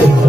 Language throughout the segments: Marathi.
Yeah.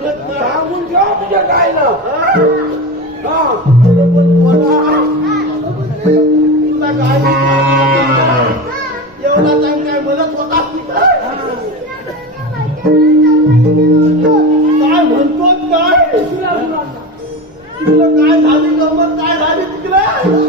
सांगून ठेवा तुझ्या गायला. हा. एवढा टाइम काय मदत होता काय? म्हणतो काय? तुला काय झाली गमत? काय झाली तिकडे?